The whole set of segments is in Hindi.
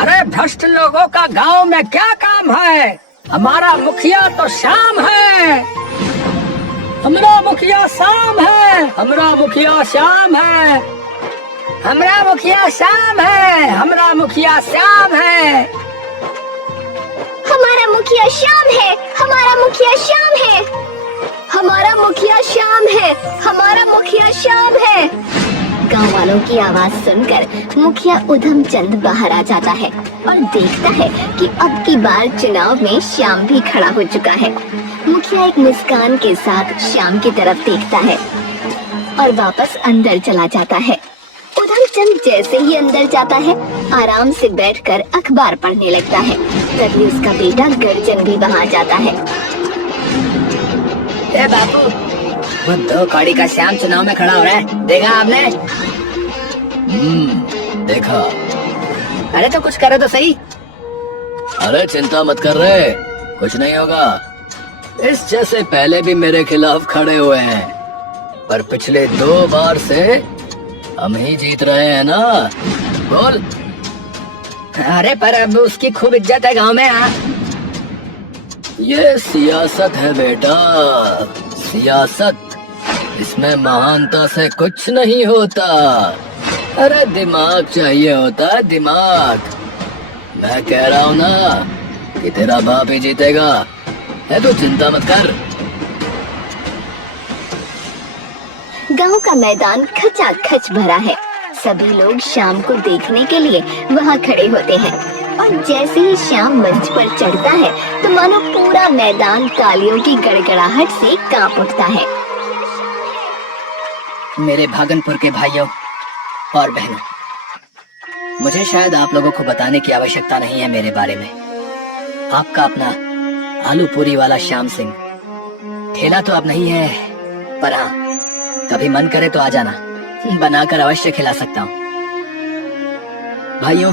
अरे भ्रष्ट लोगों का गांव में क्या काम है? हमारा मुखिया तो श्याम है। हमरा मुखिया श्याम है। हमरा मुखिया श्याम है। हमरा मुखिया श्याम है। हमरा मुखिया श्याम है। हमारा मुखिया श्याम है। हमारा मुखिया श्याम है। हमारा मुखिया श्याम है। हमारा मुखिया श्याम है। गांव वालों की आवाज सुनकर मुखिया उधम चंद बाहर आ जाता है और देखता है कि अब की बार चुनाव में श्याम भी खड़ा हो चुका है। मुखिया एक मुस्कान के साथ श्याम की तरफ देखता है और वापस अंदर चला जाता है। उधम चंद जैसे ही अंदर जाता है आराम से बैठकर अखबार पढ़ने लगता है। तभी उसका बेटा गर्जन भी वहाँ जाता है। ए बापू, वो 2 कौड़ी का श्याम चुनाव में खड़ा हो रहा है, देखा आपने? देखा। अरे तो कुछ करो तो सही। अरे चिंता मत कर रहे, कुछ नहीं होगा। इस जैसे पहले भी मेरे खिलाफ खड़े हुए हैं, पर पिछले 2 बार से हम ही जीत रहे हैं ना। बोल। अरे पर अब उसकी खूब इज्जत है गांव में। ये सियासत है बेटा, सियासत। इसमें महानता से कुछ नहीं होता। अरे दिमाग चाहिए होता है, दिमाग। मैं कह रहा हूँ ना कि तेरा बाप ही जीतेगा, है तो चिंता मत कर। गांव का मैदान खचाखच भरा है। सभी लोग शाम को देखने के लिए वहां खड़े होते हैं और जैसे ही शाम मंच पर चढ़ता है तो मानो पूरा मैदान तालियों की गड़गड़ाहट से कांप उठता है। मेरे भागलपुर के भाइयों और बहनों, मुझे शायद आप लोगों को बताने की आवश्यकता नहीं है मेरे बारे में। आपका अपना आलू पूरी वाला श्याम सिंह। ठेला तो अब नहीं है, पर हाँ, कभी मन करे तो आ जाना, बनाकर अवश्य खिला सकता हूँ। भाइयों,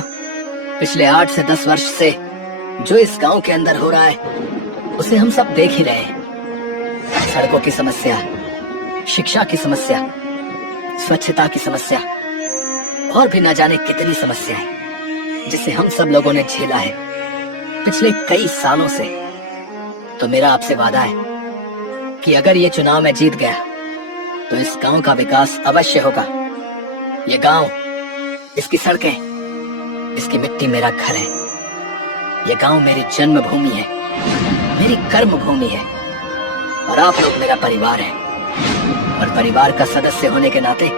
पिछले 8 से 10 वर्ष से जो इस गांव के अंदर हो रहा है उसे हम सब देख ही रहे हैं। सड़कों की समस्या, शिक्षा की समस्या, स्वच्छता की समस्या और भी न जाने कितनी समस्याएं जिसे हम सब लोगों ने झेला है पिछले कई सालों से। तो मेरा आपसे वादा है कि अगर ये चुनाव में जीत गया तो इस गांव का विकास अवश्य होगा। ये गांव, इसकी सड़कें, इसकी मिट्टी मेरा घर है। ये गांव मेरी जन्मभूमि है, मेरी कर्म भूमि है और आप लोग मेरा परिवार है। और परिवार का सदस्य होने के नाते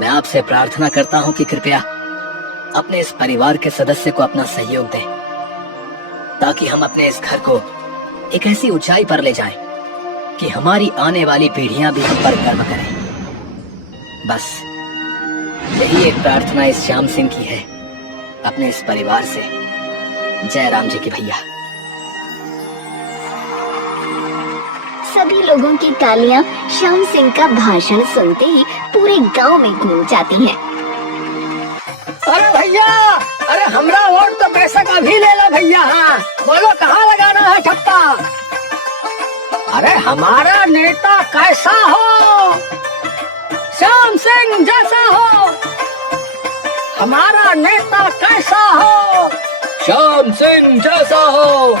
मैं आपसे प्रार्थना करता हूं कि कृपया अपने इस परिवार के सदस्य को अपना सहयोग दें, ताकि हम अपने इस घर को एक ऐसी ऊंचाई पर ले जाएं कि हमारी आने वाली पीढ़ियां भी हम पर गर्व करें। बस यही एक प्रार्थना इस श्याम सिंह की है अपने इस परिवार से। जय राम जी की भैया। सभी लोगों की तालियां श्याम सिंह का भाषण सुनते ही पूरे गांव में गूंज जाती हैं। अरे भैया, अरे हमरा वोट तो पैसा का भी ले लो भैया। हाँ, बोलो कहाँ लगाना है ठप्पा? अरे हमारा नेता कैसा हो? श्याम सिंह जैसा हो। हमारा नेता कैसा हो? श्याम सिंह जैसा हो।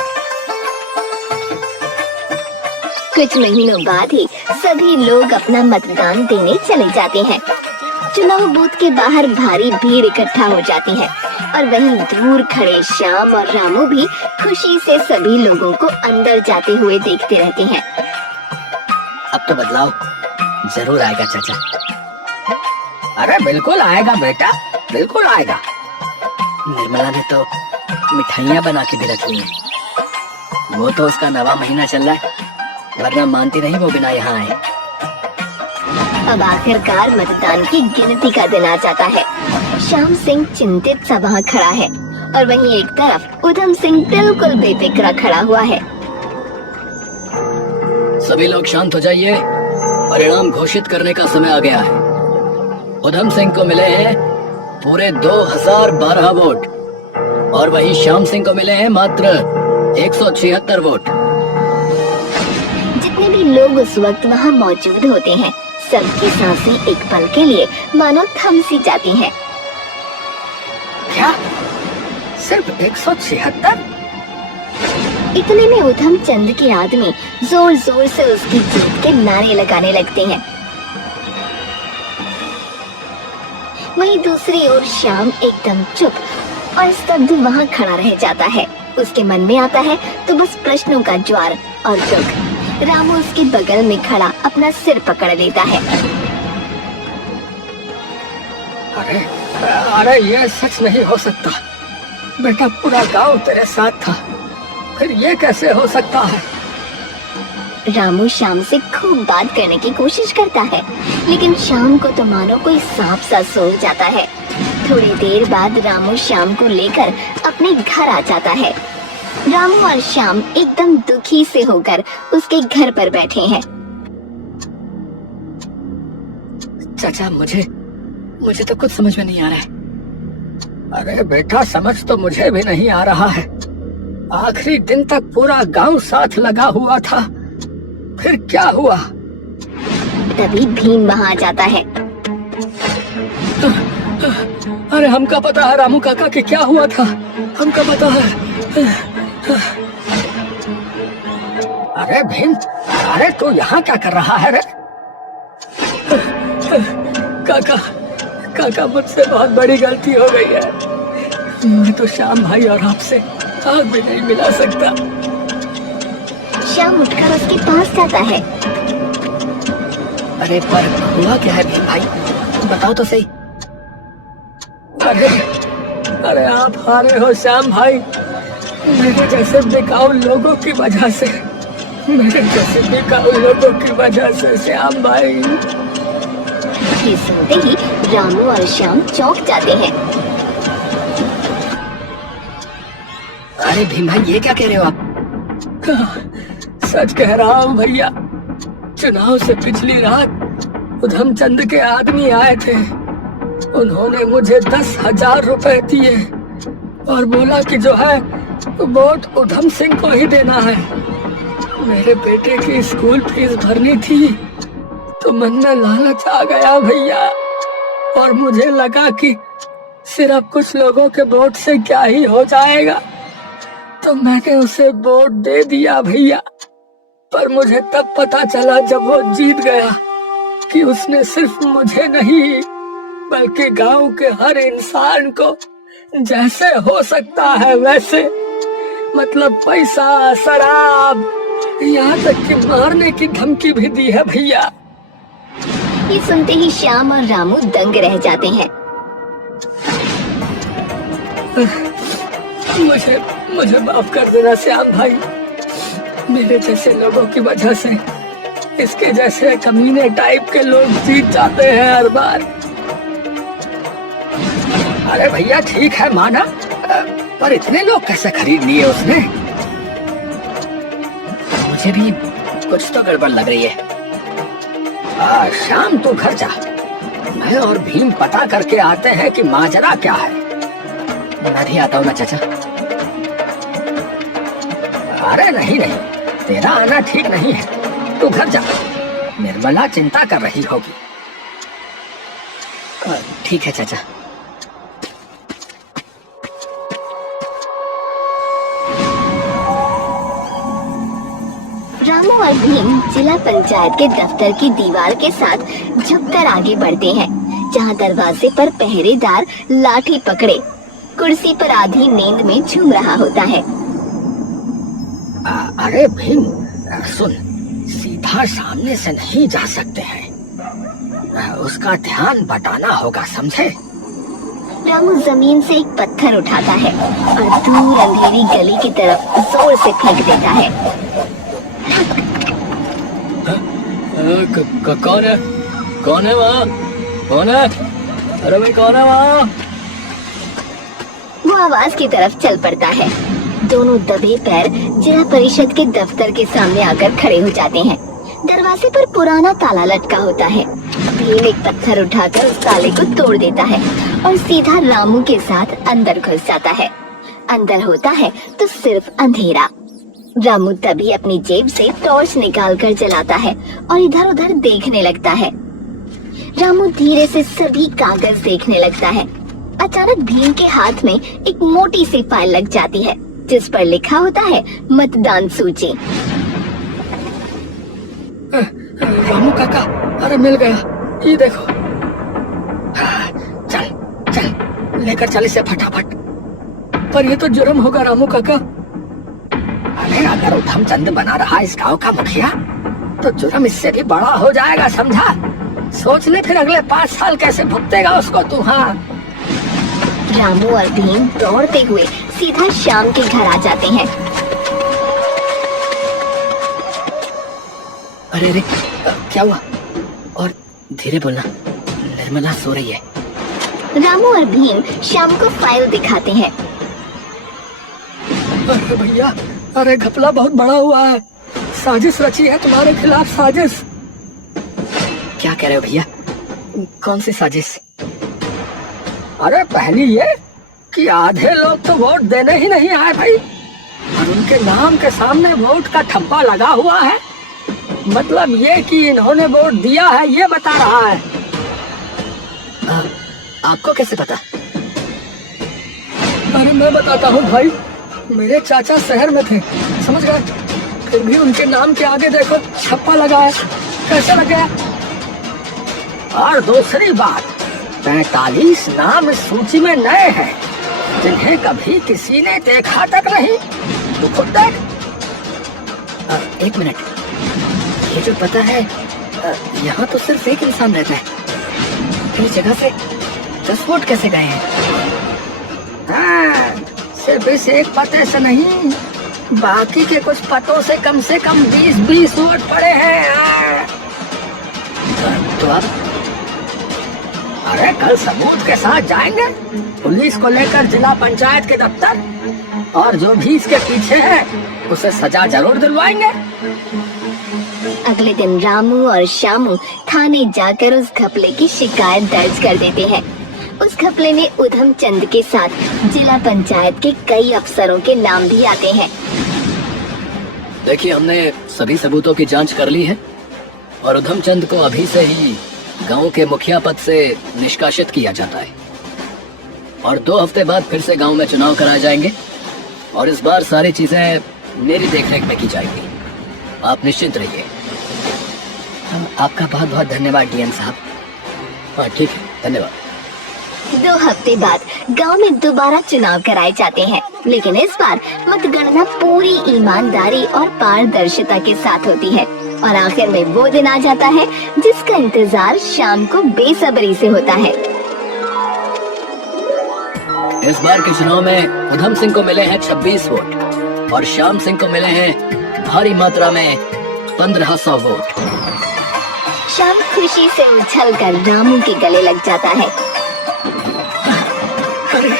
कुछ महीनों बाद ही सभी लोग अपना मतदान देने चले जाते हैं। चुनाव बूथ के बाहर भारी भीड़ इकट्ठा हो जाती है और वहीं दूर खड़े श्याम और रामू भी खुशी से सभी लोगों को अंदर जाते हुए देखते रहते हैं। अब तो बदलाव जरूर आएगा चाचा। अरे बिल्कुल आएगा बेटा, बिल्कुल आएगा। निर्मला ने तो मिठाइयाँ बना के भी रखी हैं। वो तो उसका 9वां महीना चल रहा है, वरना मानती नहीं वो बिना यहाँ आए। अब आखिरकार मतदान की गिनती का दिन आ जाता है। श्याम सिंह चिंतित सा वहाँ खड़ा है और वहीं एक तरफ उधम सिंह बिल्कुल बेफिक्र खड़ा हुआ है। सभी लोग शांत हो जाइए, परिणाम घोषित करने का समय आ गया है। उधम सिंह को मिले हैं पूरे 2012 वोट और वहीं श्याम सिंह को मिले हैं मात्र 176 वोट। जितने भी लोग उस वक्त वहाँ मौजूद होते हैं। सबकी सांसें एक पल के लिए मानो थम सी जाती हैं। क्या सिर्फ 176? इतने में उधम चंद के आदमी जोर जोर से उसकी जीत के नारे लगाने लगते हैं। वहीं दूसरी ओर श्याम एकदम चुप और स्तब्ध वहाँ खड़ा रह जाता है। उसके मन में आता है तो बस प्रश्नों का ज्वार और दुख। रामू उसके बगल में खड़ा अपना सिर पकड़ लेता है। अरे अरे ये सच नहीं हो सकता। बेटा पूरा गांव तेरे साथ था, फिर ये कैसे हो सकता है? रामू श्याम से खूब बात करने की कोशिश करता है, लेकिन श्याम को तो मानो कोई सांप सा सूंघ जाता है। थोड़ी देर बाद रामू श्याम को लेकर अपने घर आ जाता है। रामू और श्याम एकदम दुखी से होकर उसके घर पर बैठे हैं। चाचा मुझे तो कुछ समझ में नहीं आ रहा है। अरे बेटा समझ तो मुझे भी नहीं आ रहा है। आखिरी दिन तक पूरा गांव साथ लगा हुआ था, फिर क्या हुआ? तभी भीम वहाँ आ जाता है। अरे हमका पता है रामू काका कि क्या हुआ था, हमका पता है। अरे भीम, अरे तू यहाँ क्या कर रहा है रे? काका मुझसे बहुत बड़ी गलती हो गई है। मैं तो श्याम भाई और आपसे आग भी नहीं मिला सकता। श्याम उठकर उसके पास जाता है। अरे पर हुआ क्या है भीम भाई, बताओ तो सही। अरे आप हारे हो श्याम भाई, मेरे जैसे बेकाऊ लोगों की वजह से, मेरे जैसे बेकाऊ लोगों की वजह से श्याम भाई। ये सुनते ही रामू और श्याम चौंक जाते हैं। अरे भीम भाई ये क्या कह रहे हो आप? सच कह रहा हूँ भैया। चुनाव से पिछली रात उधम चंद के आदमी आए थे। उन्होंने मुझे 10,000 रुपए दिए और बोला कि जो है वोट उधम सिंह को ही देना है। मेरे बेटे की स्कूल फीस भरनी थी तो मन में लालच आ गया भैया, और मुझे लगा कि सिर्फ कुछ लोगों के वोट से क्या ही हो जाएगा, तो मैंने उसे वोट दे दिया भैया। पर मुझे तब पता चला जब वो जीत गया कि उसने सिर्फ मुझे नहीं बल्कि गांव के हर इंसान को जैसे हो सकता है वैसे, मतलब पैसा, शराब, यहाँ तक कि मारने की धमकी भी दी है भैया। ये सुनते ही श्याम और रामू दंग रह जाते हैं। मुझे माफ कर देना श्याम भाई। मेरे जैसे लोगों की वजह से इसके जैसे कमीने टाइप के लोग जीत जाते हैं हर बार। अरे भैया ठीक है माना, पर इतने लोग कैसे खरीद लिए उसने? मुझे भी कुछ तो गड़बड़ लग रही है। शाम तू घर जा, मैं और भीम पता करके आते हैं कि माजरा क्या है। मैं भी आता हूँ ना चाचा। अरे नहीं, तेरा आना ठीक नहीं है, तू घर जा। निर्मला चिंता कर रही होगी। ठीक है चाचा। रामू और भीम जिला पंचायत के दफ्तर की दीवार के साथ झुककर आगे बढ़ते हैं, जहां दरवाजे पर पहरेदार लाठी पकड़े कुर्सी पर आधी नींद में झूम रहा होता है। अरे भीम सुन, सीधा सामने से नहीं जा सकते हैं, उसका ध्यान बटाना होगा, समझे? रामू जमीन से एक पत्थर उठाता है और दूर अंधेरी गली की तरफ जोर से फेंक देता है। कौन है? कौन है वहाँ? कौन है? अरे भाई कौन है वहाँ? वो आवाज की तरफ चल पड़ता है। दोनों दबे पैर जिला परिषद के दफ्तर के सामने आकर खड़े हो जाते हैं। दरवाजे पर पुराना ताला लटका होता है। भीम एक पत्थर उठाकर उस ताले को तोड़ देता है और सीधा रामू के साथ अंदर घुस जाता है। अंदर होता है तो सिर्फ अंधेरा। रामू तभी अपनी जेब से टॉर्च निकालकर जलाता है और इधर उधर देखने लगता है। रामू धीरे से सभी कागज देखने लगता है। अचानक भीम के हाथ में एक मोटी सी फाइल लग जाती है जिस पर लिखा होता है मतदान सूची। रामू काका, अरे मिल गया, ये देखो। चल चल लेकर चल इसे फटाफट। पर ये तो जुर्म होगा रामू काका। अरे अगर उधमचंद बना रहा इस गांव का मुखिया तो जुर्म इससे भी बड़ा हो जाएगा, समझा? सोच ले फिर अगले 5 साल कैसे भुगतेगा उसको तू। हाँ, रामू और भीम दौड़ते हुए सीधा श्याम के घर आ जाते हैं। अरे अरे क्या हुआ? और धीरे बोलना, निर्मला सो रही है। रामू और भीम श्याम को फाइल दिखाते हैं। अरे भैया, अरे घपला बहुत बड़ा हुआ है। साजिश रची है तुम्हारे खिलाफ, साजिश। क्या कह रहे हो भैया? कौन सी साजिश? अरे पहली ये कि आधे लोग तो वोट देने ही नहीं आए भाई, और उनके नाम के सामने वोट का ठप्पा लगा हुआ है। मतलब ये कि इन्होंने वोट दिया है, ये बता रहा है। आपको कैसे पता? अरे मैं बताता हूँ भाई, मेरे चाचा शहर में थे, समझ गए? फिर भी उनके नाम के आगे देखो छप्पा लगा है, कैसे लग गया? और दूसरी बात, 45 नाम इस सूची में नए हैं जिन्हें कभी किसी ने देखा तक नहीं। तू खुद देख। एक मिनट, ये जो पता है, यहाँ तो सिर्फ एक इंसान रहता है। इस जगह से 10 वोट कैसे गए हैं? हाँ, सिर्फ इस एक पते से नहीं, बाकी के कुछ पतों से कम 20-20 वोट पड़े हैं। तो अब अरे कल सबूत के साथ जाएंगे पुलिस को लेकर जिला पंचायत के दफ्तर, और जो भी इसके पीछे है उसे सजा जरूर दिलवाएंगे। अगले दिन रामू और श्यामू थाने जाकर उस घपले की शिकायत दर्ज कर देते हैं। उस घपले में उधमचंद के साथ जिला पंचायत के कई अफसरों के नाम भी आते हैं। देखिए, हमने सभी सबूतों की जांच कर ली है और उधमचंद को अभी से ही गांव के मुखिया पद से निष्कासित किया जाता है, और 2 हफ्ते बाद फिर से गांव में चुनाव कराए जाएंगे, और इस बार सारी चीजें मेरी देखरेख में की जाएंगी। आप निश्चिंत रहिए। आपका बहुत बहुत धन्यवाद डीएम साहब। हाँ ठीक है, धन्यवाद। 2 हफ्ते बाद गांव में दोबारा चुनाव कराए जाते हैं, लेकिन इस बार मतगणना पूरी ईमानदारी और पारदर्शिता के साथ होती है, और आखिर में वो दिन आ जाता है जिसका इंतजार शाम को बेसब्री से होता है। इस बार के चुनाव में उधम सिंह को मिले हैं 26 वोट और श्याम सिंह को मिले हैं भारी मात्रा में 1500 वोट। श्याम खुशी से उछलकर रामू के गले लग जाता है। अरे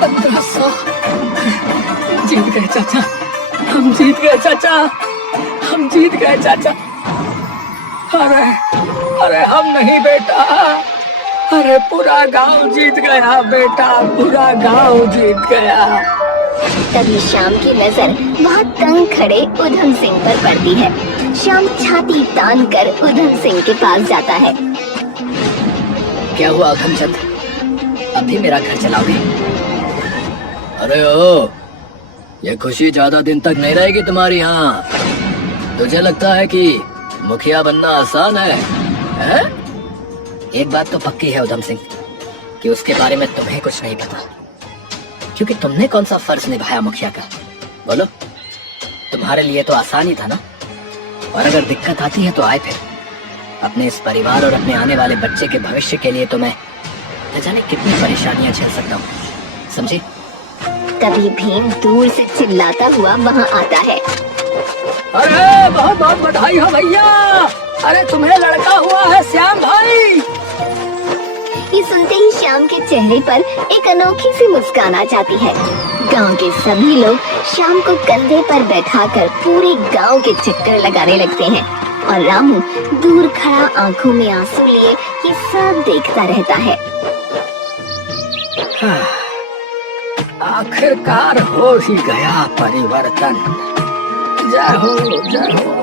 1500! जीत गए चाचा, हम जीत गए चाचा, हम जीत गए चाचा। अरे अरे हम नहीं बेटा, अरे पूरा गांव जीत गया बेटा, पूरा गांव जीत गया। तभी श्याम की नजर वहाँ तंग खड़े उधम सिंह पर पड़ती है। श्याम छाती तान कर उधम सिंह के पास जाता है। क्या हुआ उधमचंद, अभी मेरा घर चलाओगे? अरे ओ, ये खुशी ज्यादा दिन तक नहीं रहेगी तुम्हारी यहाँ। तुझे लगता है कि मुखिया बनना आसान है? एक बात तो पक्की है उधम सिंह कि उसके बारे में तुम्हें कुछ नहीं पता, क्योंकि तुमने कौन सा फर्ज निभाया मुखिया का? बोलो, तुम्हारे लिए तो आसान ही था ना। और अगर दिक्कत आती है तो आए फिर। अपने इस परिवार और अपने आने वाले बच्चे के भविष्य के लिए तो मैं न जाने कितनी परेशानियां झेल सकता हूँ, समझे? तभी भीम दूर से चिल्लाता हुआ वहाँ आता है। अरे बहुत बहुत बधाई हो भैया, अरे तुम्हें लड़का हुआ है श्याम भाई। ये सुनते ही श्याम के चेहरे पर एक अनोखी सी मुस्कान आ जाती है। गांव के सभी लोग श्याम को कंधे पर बैठाकर पूरे गांव के चक्कर लगाने लगते हैं, और रामू दूर खड़ा आंखों में आंसू लिए ये सब देखता रहता है। आखिरकार हो ही गया परिवर्तन। जय हो जय हो।